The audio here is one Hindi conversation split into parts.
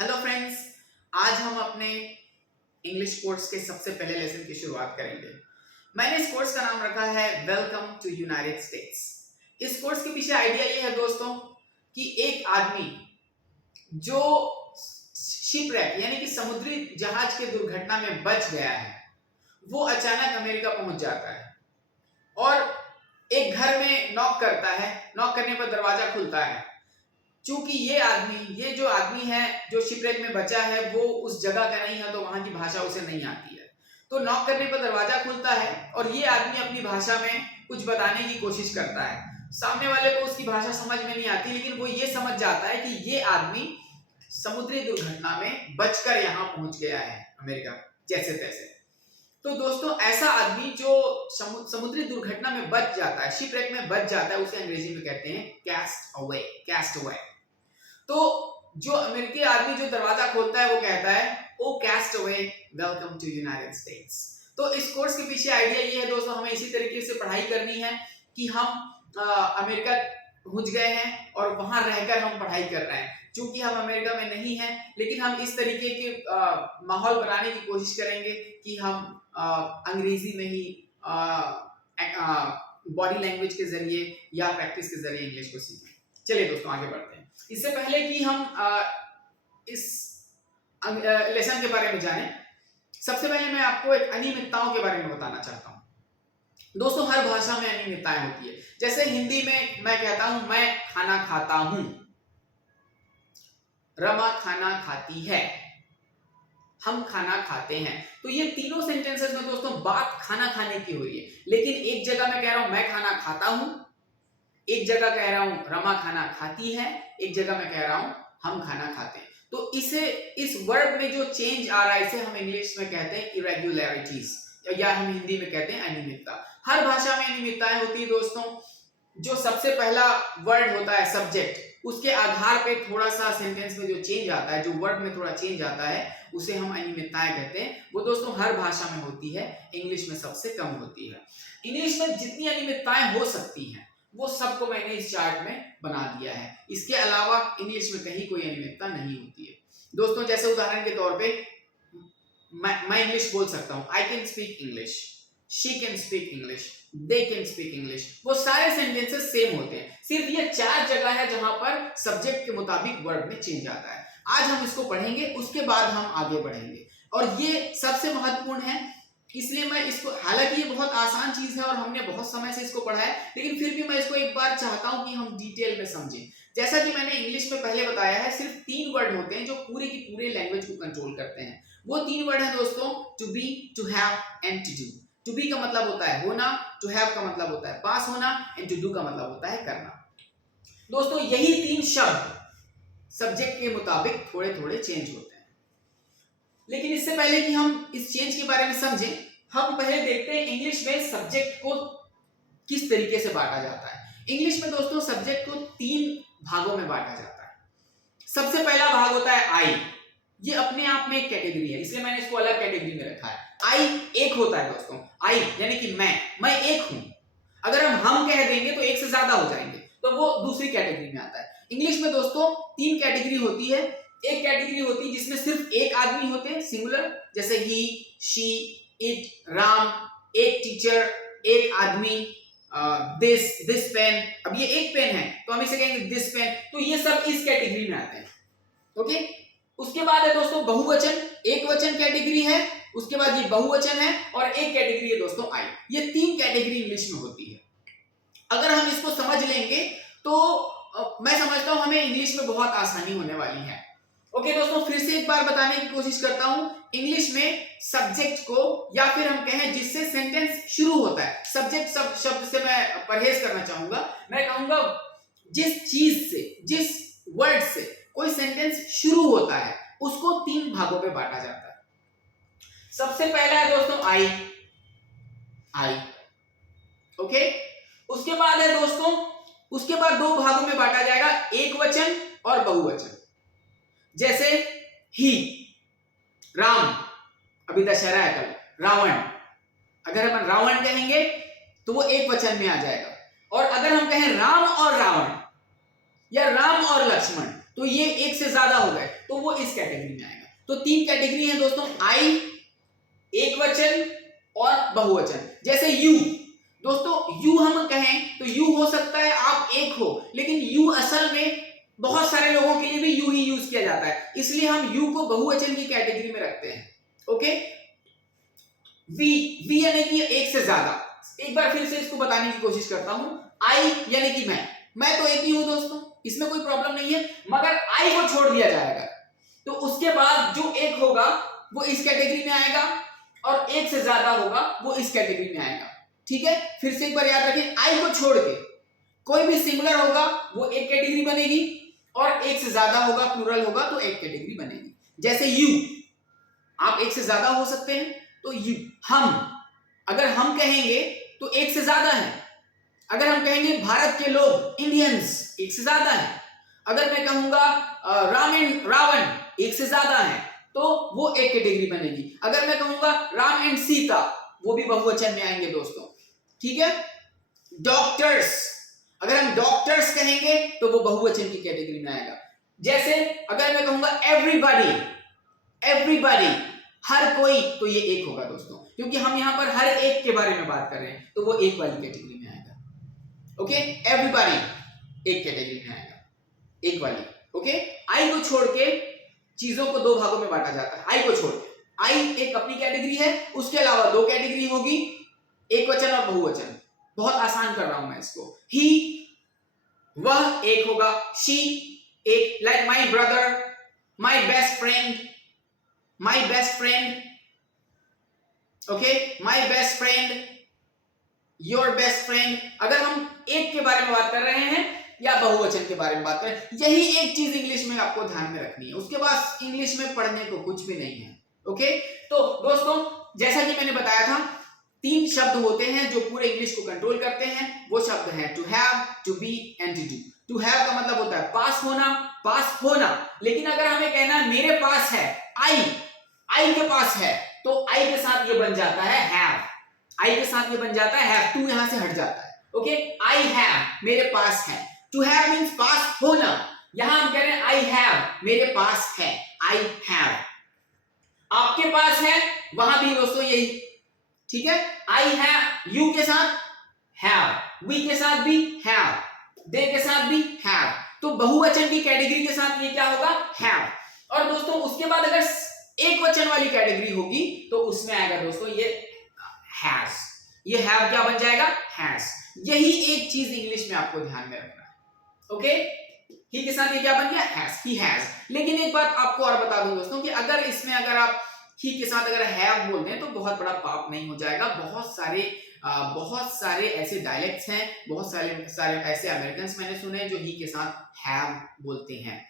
हेलो फ्रेंड्स, आज हम अपने इंग्लिश कोर्स के सबसे पहले लेसन की शुरुआत करेंगे। मैंने इस कोर्स का नाम रखा है वेलकम टू यूनाइटेड स्टेट्स। इस कोर्स के पीछे आइडिया ये है दोस्तों कि एक आदमी जो शिपरेक यानी कि समुद्री जहाज के दुर्घटना में बच गया है, वो अचानक अमेरिका पहुंच जाता है और एक घर में नॉक करता है। नॉक करने पर दरवाजा खुलता है। चूंकि ये जो आदमी है जो शिपरेक में बचा है, वो उस जगह का नहीं है, तो वहां की भाषा उसे नहीं आती है। तो नॉक करने पर दरवाजा खुलता है और ये आदमी अपनी भाषा में कुछ बताने की कोशिश करता है। सामने वाले को उसकी भाषा समझ में नहीं आती, लेकिन वो ये समझ जाता है कि ये आदमी समुद्री दुर्घटना में बचकर यहाँ पहुंच गया है अमेरिका जैसे तैसे। तो दोस्तों, ऐसा आदमी जो समुद्री दुर्घटना में बच जाता है, शिपरेक में बच जाता है, उसे अंग्रेजी में कहते हैं कैस्ट अवे। तो जो अमेरिकी आदमी जो दरवाजा खोलता है वो कहता है, oh cast away, welcome to United States. तो इस कोर्स के पीछे आइडिया ये है दोस्तों, हमें इसी तरीके से पढ़ाई करनी है कि हम अमेरिका पहुंच गए हैं और वहां रहकर हम पढ़ाई कर रहे हैं। चूंकि हम अमेरिका में नहीं हैं, लेकिन हम इस तरीके के माहौल बनाने की कोशिश करेंगे कि हम अंग्रेजी में ही बॉडी लैंग्वेज के जरिए या प्रैक्टिस के जरिए इंग्लिश को सीखें। चलिए दोस्तों, आगे बढ़ते हैं। इससे पहले कि हम इस लेसन के बारे में जानें, सबसे पहले मैं आपको एक अनियमितताओं के बारे में बताना चाहता हूं। दोस्तों, हर भाषा में अनियमितताएं होती है। जैसे हिंदी में मैं कहता हूं मैं खाना खाता हूं, रमा खाना खाती है, हम खाना खाते हैं। तो ये तीनों सेंटेंसेस में दोस्तों बात खाना खाने की हो रही है, लेकिन एक जगह मैं कह रहा हूं मैं खाना खाता हूं, एक जगह कह रहा हूं रमा खाना खाती है, एक जगह मैं कह रहा हूं हम खाना खाते हैं। तो इस वर्ब में जो चेंज आ रहा है, इसे हम इंग्लिश में कहते हैं इरेगुलरिटीज, या हम हिंदी में कहते हैं अनियमितता। हर भाषा में अनियमितताएं होती है दोस्तों। जो सबसे पहला वर्ड होता है सब्जेक्ट, उसके आधार पे थोड़ा सा सेंटेंस में जो चेंज आता है, जो वर्ड में थोड़ा चेंज आता है, उसे हम अनियमितताएं कहते हैं। वो दोस्तों हर भाषा में होती है, इंग्लिश में सबसे कम होती है। इंग्लिश में जितनी अनियमितताएं हो सकती हैं वो सबको मैंने इस चार्ट में बना दिया है। इसके अलावा इंग्लिश में कहीं कोई अनियमितता नहीं होती है दोस्तों। जैसे उदाहरण के तौर पे मैं इंग्लिश बोल सकता हूं, I can speak English, she can speak English, they can speak English. वो सारे सेंटेंसेस सेम होते हैं, सिर्फ ये 4 जगह है जहां पर सब्जेक्ट के मुताबिक वर्ब में चेंज आता है। आज हम इसको पढ़ेंगे, उसके बाद हम आगे बढ़ेंगे, और ये सबसे महत्वपूर्ण है। इसलिए मैं इसको, हालांकि ये बहुत आसान चीज है और हमने बहुत समय से इसको पढ़ा है, लेकिन फिर भी मैं इसको एक बार चाहता हूं कि हम डिटेल में समझें। जैसा कि मैंने इंग्लिश में पहले बताया है, सिर्फ 3 वर्ड होते हैं जो पूरे की पूरे लैंग्वेज को कंट्रोल करते हैं। वो 3 वर्ड है दोस्तों, to be, to have and to do. To be का मतलब होता है होना, टू हैव का मतलब होता है पास होना, एंड टू डू का मतलब होता है करना। दोस्तों, यही 3 शब्द सब्जेक्ट के मुताबिक थोड़े थोड़े चेंज होते हैं। लेकिन इससे पहले कि हम इस चेंज के बारे में समझें, हम पहले देखते हैं इंग्लिश में सब्जेक्ट को किस तरीके से बांटा जाता है। इंग्लिश में दोस्तों सब्जेक्ट को 3 भागों में बांटा जाता है। सबसे पहला भाग होता है आई। ये अपने आप में एक कैटेगरी है, इसलिए मैंने इसको अलग कैटेगरी में रखा है। आई एक होता है दोस्तों, आई यानी कि मैं एक हूं। अगर हम कह देंगे तो एक से ज्यादा हो जाएंगे, तो वो दूसरी कैटेगरी में आता है। इंग्लिश में दोस्तों 3 कैटेगरी होती है। एक कैटेगरी होती है जिसमें सिर्फ एक आदमी होते हैं, सिंगुलर, जैसे ही, शी, इट, राम, एक टीचर, एक आदमी, दिस पेन। अब ये एक पेन है तो हम इसे कहेंगे दिस पेन। तो ये सब इस कैटेगरी में आते हैं। ओके, उसके बाद है दोस्तों बहुवचन। एक वचन कैटेगरी है, उसके बाद ये बहुवचन है, और एक कैटेगरी है दोस्तों आई। ये 3 कैटेगरी इंग्लिश में होती है। अगर हम इसको समझ लेंगे तो मैं समझता हूं हमें इंग्लिश में बहुत आसानी होने वाली है। ओके दोस्तों, फिर से एक बार बताने की कोशिश करता हूं। इंग्लिश में सब्जेक्ट को, या फिर हम कहें जिससे सेंटेंस शुरू होता है, सब्जेक्ट शब्द से मैं परहेज करना चाहूंगा। मैं कहूंगा जिस चीज से, जिस वर्ड से कोई सेंटेंस शुरू होता है, उसको 3 भागों में बांटा जाता है। सबसे पहला है दोस्तों आई। ओके, उसके बाद है दोस्तों, उसके बाद 2 भागों में बांटा जाएगा, एक वचन और बहुवचन। जैसे ही, राम, अभी दशहरा है कल, रावण। अगर हम रावण कहेंगे तो वो एक वचन में आ जाएगा, और अगर हम कहें राम और रावण या राम और लक्ष्मण, तो ये एक से ज्यादा हो गए, तो वो इस कैटेगरी कैटेगरी में आएगा। तो 3 कैटेगरी है दोस्तों, आई, एक वचन और बहुवचन। जैसे यू, दोस्तों यू हम कहें तो यू हो सकता है आप एक हो, लेकिन यू असल में बहुत सारे लोगों के लिए भी यू ही यूज किया जाता है, इसलिए हम यू को बहुवचन की कैटेगरी में रखते हैं। ओके, वी, वी यानी कि एक से ज्यादा। एक बार फिर से इसको बताने की कोशिश करता हूं। आई यानी कि मैं तो एक ही हूं दोस्तों, इसमें कोई प्रॉब्लम नहीं है, मगर आई को छोड़ दिया जाएगा तो उसके बाद जो एक होगा वो इस कैटेगरी में आएगा और एक से ज्यादा होगा वो इस कैटेगरी में आएगा। ठीक है, फिर से एक बार याद रखें, आई को छोड़ के कोई भी सिंगुलर होगा वो एक कैटेगरी बनेगी और एक से ज्यादा होगा, प्लूरल होगा तो एक कैटेगरी बनेगी। जैसे यू, आप एक से ज्यादा हो सकते हैं तो यू। हम, अगर हम कहेंगे तो एक से ज्यादा है। अगर हम कहेंगे भारत के लोग, इंडियंस, एक से ज्यादा है। अगर मैं कहूंगा रावण, एक से ज्यादा है तो वो एक कैटेगरी बनेगी। अगर मैं कहूंगा राम एंड सीता, वो भी बहुवचन में आएंगे दोस्तों। ठीक है, डॉक्टर्स, अगर हम डॉक्टर्स कहेंगे तो वो बहुवचन की कैटेगरी में आएगा। जैसे अगर मैं कहूंगा एवरीबॉडी, हर कोई, तो ये एक होगा दोस्तों, क्योंकि हम यहां पर हर एक के बारे में बात कर रहे हैं तो वो एक वाली कैटेगरी में आएगा। ओके, एवरीबॉडी एक कैटेगरी में आएगा, एक वाली। ओके, आई को छोड़ के चीजों को 2 भागों में बांटा जाता है। आई को छोड़ के, आई एक अपनी कैटेगरी है, उसके अलावा 2 कैटेगरी होगी, एक वचन और बहुवचन। बहुत आसान कर रहा हूं मैं इसको। ही, वह एक होगा, शी एक, like my brother, my best friend, okay, my best friend, your best friend. अगर हम एक के बारे में बात कर रहे हैं या बहुवचन के बारे में बात करें, यही एक चीज इंग्लिश में आपको ध्यान में रखनी है, उसके बाद इंग्लिश में पढ़ने को कुछ भी नहीं है। ओके, तो दोस्तों जैसा कि मैंने बताया था, 3 शब्द होते हैं जो पूरे इंग्लिश को कंट्रोल करते हैं। वो शब्द हैं to have, to be and to do. To have का मतलब होता है पास होना, लेकिन अगर हमें कहना है मेरे पास है, आई के पास है, तो आई के साथ ये बन जाता है हैव, आई के साथ ये बन जाता है हैव, टू यहां से हट जाता है। ओके, आई हैव, मेरे पास है। टू हैव मींस पास होना, यहां हम कह रहे हैं आई हैव, मेरे पास है, आई हैव। आपके पास है, वहां भी दोस्तों यही। ठीक है, आई हैव, यू के साथ हैव, वी के साथ भी हैव, दे के साथ भी हैव। तो बहुवचन की कैटेगरी के साथ ये क्या होगा, हैव। और दोस्तों उसके बाद अगर एक वचन वाली कैटेगरी होगी तो उसमें आएगा दोस्तों ये हैज। ये हैव क्या बन जाएगा, हैज। यही एक चीज इंग्लिश में आपको ध्यान में रखना है। ओके, ही के साथ ये क्या बन गया, हैज, ही हैज। लेकिन एक बात आपको और बता दूं दोस्तों कि अगर इसमें अगर आप ही के साथ अगर हैव बोल दें तो बहुत बड़ा पाप नहीं हो जाएगा। बहुत सारे ऐसे डायलेक्ट्स हैं, बहुत सारे ऐसे अमेरिकन्स मैंने सुने जो ही के साथ हैव बोलते हैं,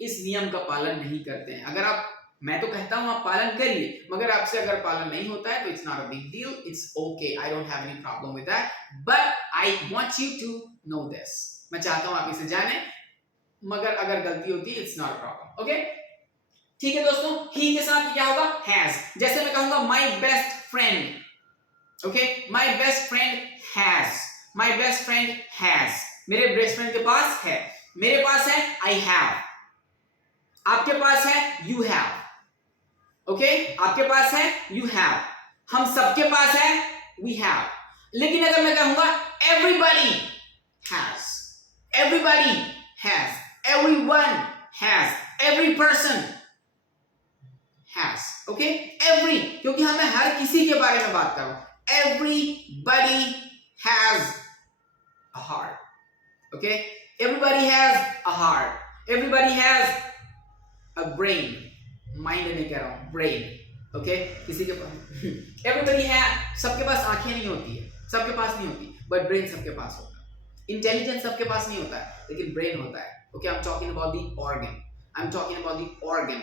इस नियम का पालन नहीं करते हैं। अगर आप, मैं तो कहता हूं आप पालन करिए, मगर आपसे अगर पालन नहीं होता है तो it's not a big deal, it's okay, I don't have any problem with that, but I want you to know this. मैं चाहता हूं आप इसे जानें, मगर अगर गलती होती है it's not a problem. Okay, ठीक है दोस्तों, ही के साथ क्या होगा, हैज। जैसे मैं कहूंगा my best friend, okay, my best friend has, my best friend has, मेरे बेस्ट फ्रेंड के पास है, मेरे पास है आई हैव, आपके पास है यू हैव। ओके, आपके पास है यू हैव, हम सबके पास है वी हैव। लेकिन अगर मैं कहूंगा everybody has, everybody has, everyone has, every person has. Okay, every, क्योंकि हमें हर किसी के बारे में बात कर रहा हूं। Everybody has a heart. Okay, everybody has a heart, everybody has a brain, mind नहीं कह रहा हूं, ब्रेन। ओके, किसी के पास एवरीबॉडी है, सबके पास आंखें नहीं होती है, सबके पास नहीं होती, बट ब्रेन सबके पास होता है। इंटेलिजेंस सबके पास नहीं होता है, लेकिन ब्रेन होता है। Okay, I am talking about the organ, I am talking about the organ.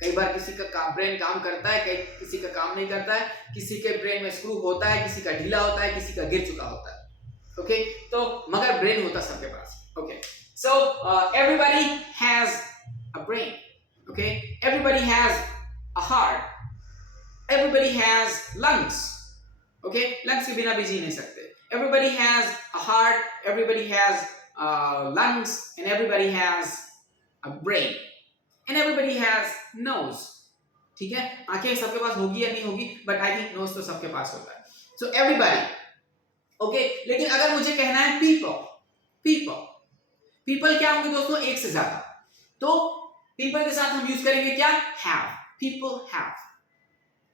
कई बार किसी का ब्रेन काम करता है, कई किसी का काम नहीं करता है, किसी के ब्रेन में स्क्रू होता है, किसी का ढीला होता है, किसी का गिर चुका होता है। ओके, तो मगर ब्रेन होता सबके पास। Okay, so everybody has a brain. Okay, everybody has a heart, everybody has lungs. Okay, lungs के बिना भी जी नहीं सकते। Everybody has a heart, everybody has lungs, and everybody has a brain. And everybody has nose, ठीक है, आंखें सबके पास होगी या नहीं होगी, बट आई थिंक नोज तो सबके पास होता है. So everybody, okay. लेकिन अगर मुझे कहना है पीपल, पीपल, पीपल क्या होंगे दोस्तों, एक से ज्यादा. तो पीपल के साथ हम यूज करेंगे क्या, have, people have.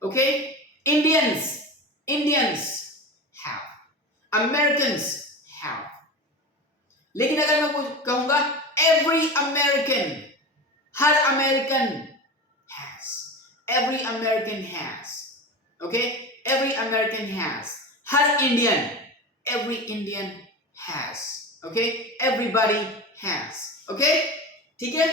Okay. Indians, Indians have, Americans have. लेकिन अगर मैं कुछ कहूंगा every American, her American has, every American has. Okay, every American has. Her Indian, every Indian has. Okay, everybody has. Okay, ठीक है.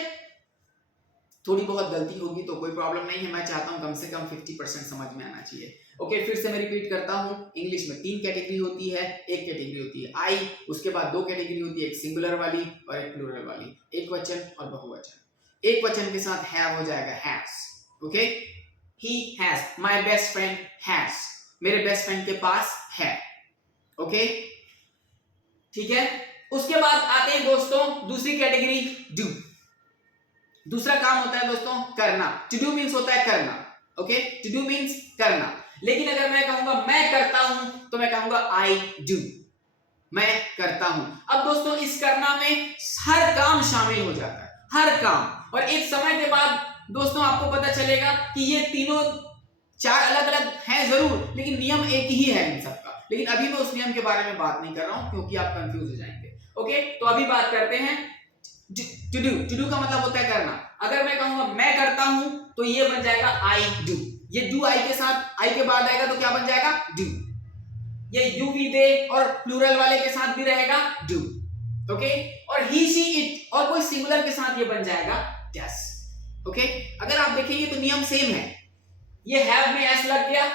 थोड़ी बहुत गलती होगी तो कोई प्रॉब्लम नहीं है, मैं चाहता हूं कम से कम 50% समझ में आना चाहिए. ओके, फिर से मैं रिपीट करता हूं. इंग्लिश में 3 कैटेगरी होती है. एक कैटेगरी होती है आई, उसके बाद 2 कैटेगरी होती है, एक सिंगुलर वाली और एक प्लूरल वाली, एक वचन और बहुवचन. एक वचन के साथ हैव हो जाएगा has. Okay, he has, my best friend has, मेरे बेस्ट फ्रेंड के पास है. ओके, ठीक है. उसके बाद आते हैं दोस्तों दूसरी कैटेगरी, डू. दूसरा काम होता है दोस्तों करना. टू डू मींस होता है करना. ओके, टू डू मींस करना. लेकिन अगर मैं कहूंगा मैं करता हूं तो मैं कहूंगा आई डू, मैं करता हूं. अब दोस्तों इस करना में हर काम शामिल हो जाता है, हर काम. और एक समय के बाद दोस्तों आपको पता चलेगा कि ये तीनों 4 अलग अलग हैं जरूर, लेकिन नियम एक ही है इन सबका. लेकिन अभी मैं उस नियम के बारे में बात नहीं कर रहा हूं क्योंकि आप कंफ्यूज हो जाएंगे. ओके, तो अभी बात करते हैं टू डू. टू डू का मतलब होता है करना. अगर मैं कहूंगा मैं करता हूं तो ये बन जाएगा आई डू. ये डू आई के साथ, आई के बाद आएगा तो क्या बन जाएगा, डू. ये यू वी दे और प्लूरल वाले के साथ भी रहेगा डू. ओके, और ही शी इट और कोई सिंगुलर के साथ ये बन जाएगा डस. ओके, अगर आप देखेंगे तो नियम सेम है. ये हैव में एस लग गया,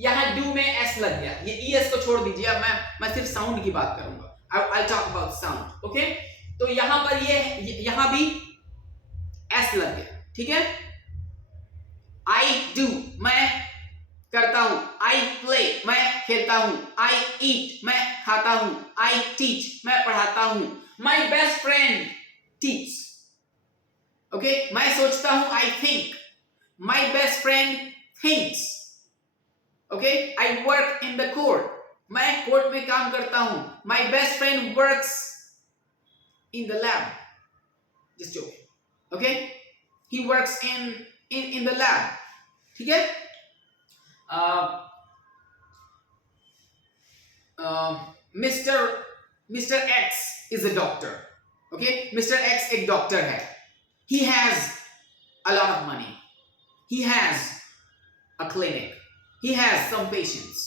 यहां डू में एस लग गया. ये ईएस को छोड़ दीजिए, अब मैं सिर्फ साउंड की बात करूंगा. I'll talk about sound. Okay, तो यहां पर ये यहां भी एस लग गया. ठीक है, आई डू मैं करता हूं, आई प्ले मैं खेलता हूं, आई ईट मैं खाता हूं, आई टीच मैं पढ़ाता हूं, my best friend teach. Okay, मैं सोचता हूं, I think, my best friend thinks. Okay, I work in the court, मैं कोर्ट में काम करता हूं, my best friend works in the lab. Just joking. Okay, he works in the lab. ठीक है. Mr. X is a doctor. Okay, Mr. X एक डॉक्टर है. He has a lot of money. He has a clinic. He has some patients.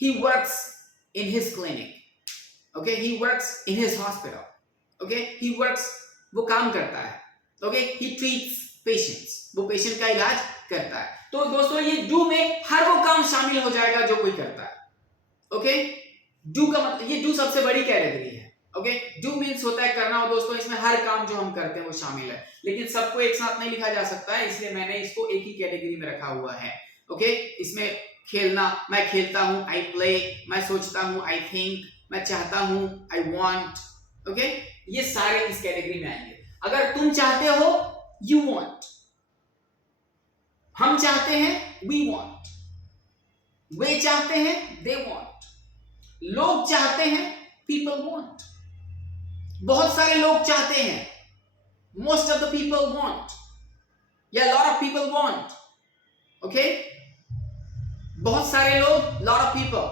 He works in his clinic. Okay, he works in his hospital. Okay, he works, वो काम करता है. ओके, he treats patients, वो पेशेंट का इलाज करता है. तो दोस्तों ये डू में हर वो काम शामिल हो जाएगा जो कोई करता है. ओके, डू का मतलब, ये डू सबसे बड़ी कैटेगरी है. ओके, डू मींस होता है करना. और दोस्तों इसमें हर काम जो हम करते हैं वो शामिल है, लेकिन सबको एक साथ नहीं लिखा जा सकता है, इसलिए मैंने इसको एक ही कैटेगरी में रखा हुआ है. ओके, इसमें खेलना, मैं खेलता हूं, आई प्ले, मैं सोचता हूं, आई थिंक, मैं चाहता हूं, आई वांट. ओके, ये सारे इस कैटेगरी में आएंगे. अगर तुम चाहते हो, you want. हम चाहते हैं, we want. वे चाहते हैं, they want. लोग चाहते हैं, people want. बहुत सारे लोग चाहते हैं, most of the people want. या lot of people want. Okay? बहुत सारे लोग, lot of people.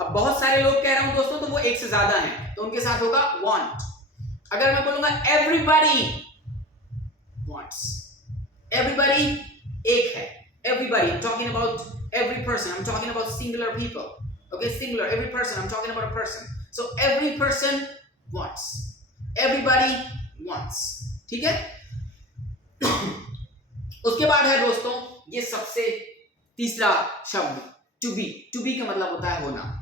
अब बहुत सारे लोग कह रहा हूं दोस्तों, तो वो एक से ज्यादा हैं, तो उनके साथ होगा want. अगर मैं बोलूंगा everybody wants, everybody एक है, everybody, I'm talking about every person, I'm talking about singular people. Okay, singular, every person, I'm talking about a person. So every person wants, everybody wants. ठीक है. उसके बाद है दोस्तों ये सबसे तीसरा शब्द to be. To be का मतलब होता है होना.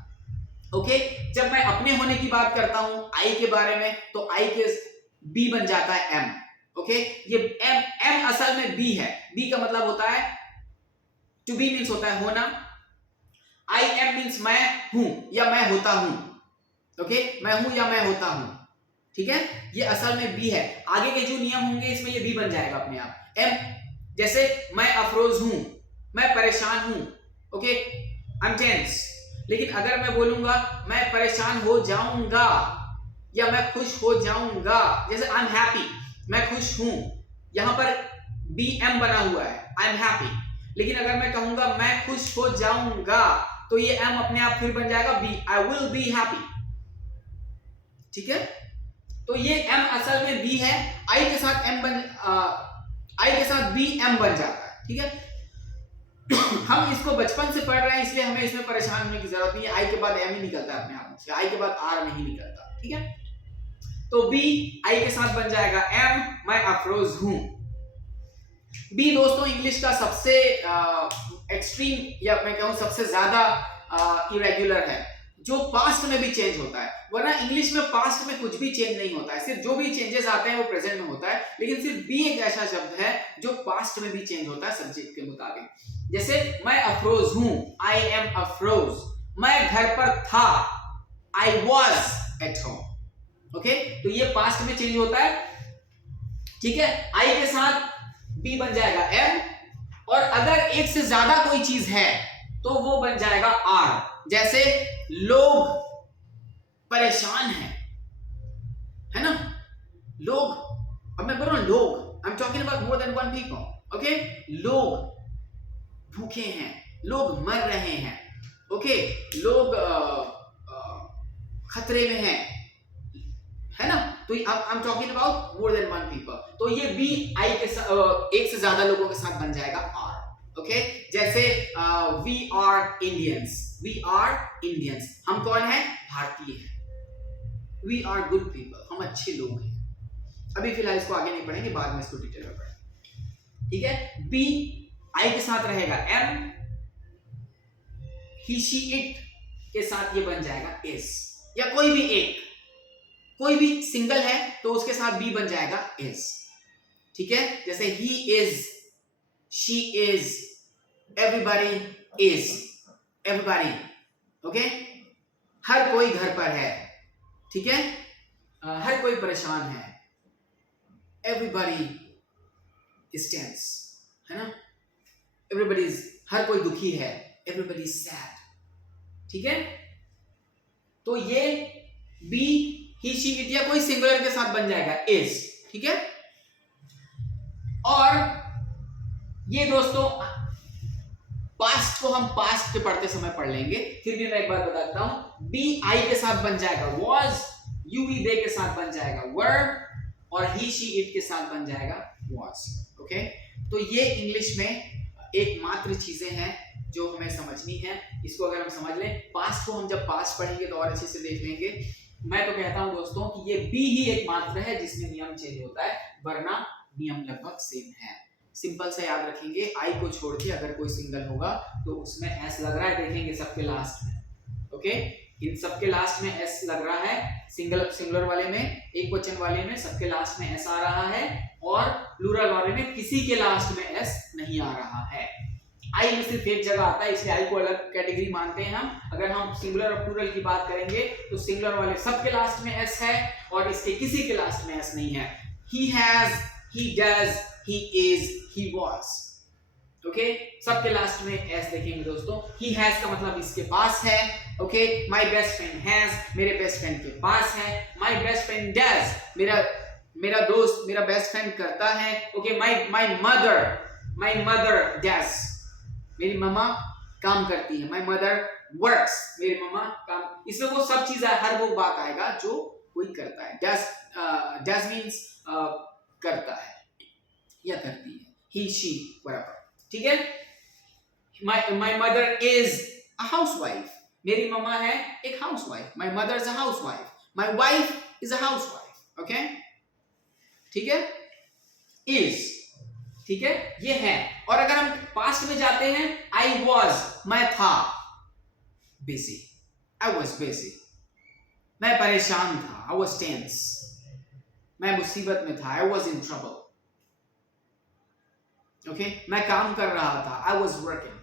ओके, जब मैं अपने होने की बात करता हूं आई के बारे में, तो आई के बी बन जाता है एम. ओके, ये एम असल में बी है. बी का मतलब होता है, टू बी मींस होता है होना. आई एम मींस मैं हूं या मैं होता हूं. ओके, मैं हूं या मैं होता हूं. ठीक है, ये असल में बी है। आगे के जो नियम होंगे इसमें ये बी बन जाएगा अपने आप। एम, जैसे मैं अफरोज हूं, मैं परेशान हूं, ओके, आई एम टेंस। लेकिन अगर मैं बोलूंगा मैं परेशान हो जाऊंगा या मैं खुश हो जाऊंगा, जैसे आई एम हैप्पी, मैं खुश हूं, यहां पर बी एम बना हुआ है, आई एम हैप्पी। लेकिन अगर मैं कहूंगा मैं खुश हो जाऊंगा तो ये एम अपने आप फिर बन जाएगा B, I will be happy. ठीक है, तो ये एम असल में बी है, आई के साथ एम आई के साथ बी एम बन जाता है। ठीक है, हम इसको बचपन से पढ़ रहे हैं इसलिए हमें इसमें परेशान होने की जरूरत नहीं है। आई के बाद एम ही निकलता है अपने आप से, आई के बाद आर नहीं निकलता। ठीक है, तो बी आई के साथ बन जाएगा एम, मैं अफरोज हूं। बी दोस्तों इंग्लिश का सबसे एक्सट्रीम या मैं कहूं सबसे ज्यादा इरेगुलर है, जो पास्ट में भी चेंज होता है। वरना इंग्लिश में पास्ट में कुछ भी चेंज नहीं होता है, सिर्फ जो भी चेंजेस आते हैं वो प्रेजेंट में होता है। लेकिन सिर्फ बी एक ऐसा शब्द है जो पास्ट में भी चेंज होता है सब्जेक्ट के मुताबिक। जैसे मैं अफरोज हूं, आई एम अफरोज। मैं घर पर था, I was at home. Okay, तो ये पास्ट में चेंज होता है। ठीक है, आई के साथ बी बन जाएगा एम, और अगर एक से ज्यादा कोई चीज है तो वो बन जाएगा आर। जैसे लोग परेशान हैं, है ना, लोग, अब मैं बोल रहा हूं लोग, I am talking about more than one people. Okay, लोग भूखे हैं, लोग मर रहे हैं, ओके, लोग खतरे में हैं, है ना, तो I am talking about more than one people. तो ये बी आई के साथ एक से ज्यादा लोगों के साथ बन जाएगा आर। ओके, जैसे we are Indians, we are Indians, हम कौन है, भारतीय हैं। वी आर गुड पीपल, हम अच्छे लोग हैं। अभी फिलहाल इसको आगे नहीं पढ़ेंगे, बाद में इसको डिटेल में पढ़ेंगे। ठीक है, बी आई के साथ रहेगा एम, ही शी इट के साथ ये बन जाएगा इज, या कोई भी एक, कोई भी सिंगल है तो उसके साथ बी बन जाएगा इज। ठीक है, जैसे ही is, she is, everybody is, everybody, okay, हर कोई घर पर है। ठीक है, हर कोई परेशान है, एवरीबॉडी स्टैंड्स, है ना, एवरीबॉडी इज, हर कोई दुखी है, एवरीबॉडी इज सैड। ठीक है, तो ये बी ही शी इट या कोई सिंगुलर के साथ बन जाएगा इज। ठीक है, और ये दोस्तों पास्ट को हम पास्ट के पढ़ते समय पढ़ लेंगे, फिर भी मैं एक बार बताता हूं। बी आई के साथ बन जाएगा वॉज, यू वी दे के साथ बन जाएगा वर, और ही शी इट के साथ बन जाएगा वॉज। ओके, तो ये इंग्लिश में एकमात्र चीजें हैं जो हमें समझनी है। इसको अगर हम समझ लें, पास्ट को हम जब पास्ट पढ़ेंगे तो और अच्छे से देख लेंगे। मैं तो कहता हूं दोस्तों कि ये बी ही एकमात्र है जिसमें नियम चेंज होता है, वरना नियम लगभग सेम है। सिंपल से याद रखेंगे, आई को छोड़ के अगर कोई सिंगल होगा तो उसमें एस लग रहा है, देखेंगे सबके लास्ट में। ओके, इन सबके लास्ट में एस लग रहा है, सिंगुलर वाले में, एक वचन वाले में सबके लास्ट में एस आ रहा है, और प्लूरल वाले में किसी के लास्ट में एस नहीं आ रहा है। आई में सिर्फ एक जगह आता है, इसलिए आई को अलग कैटेगरी मानते हैं हम। अगर हम सिंगुलर और प्लूरल की बात करेंगे तो सिंगुलर वाले सबके लास्ट में एस है और इसके किसी के लास्ट में एस नहीं है। He has, he does, he is, he was। Okay, सबके लास्ट में एस देखेंगे दोस्तों। he has का मतलब इसके पास है। Okay, my best friend has, मेरे बेस्ट फ्रेंड के पास है। my best friend does, मेरा दोस्त, मेरा बेस्ट फ्रेंड करता है। ओके, my mother does, मेरी मम्मा काम करती है। my mother works, मेरी मम्मा काम, इसमें वो सब चीज है, हर वो बात आएगा जो कोई करता है। does means करता है या करती है, he she whatever। ठीक है, my mother is a housewife, मेरी मम्मा है एक housewife. my mother is a housewife, my wife is a housewife। Okay, ठीक है, is, ठीक है, ये है। और अगर हम पास्ट में जाते हैं, I was, मैं था busy, I was busy, मैं परेशान था, I was tense, मैं मुसीबत में था, I was in trouble। Okay, मैं काम कर रहा था, I was working,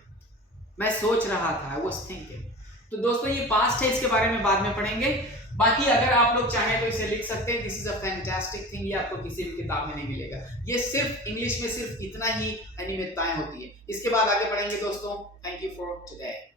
मैं सोच रहा था, I was thinking। तो दोस्तों ये पास्ट है, इसके बारे में बाद में पढ़ेंगे। बाकी अगर आप लोग चाहें तो इसे लिख सकते हैं, this is a fantastic thing, ये आपको किसी भी किताब में नहीं मिलेगा। ये सिर्फ इंग्लिश में सिर्फ इतना ही अनियमितताएं होती है। इसके बाद आगे बढ़ेंगे दोस्तों। Thank you for today.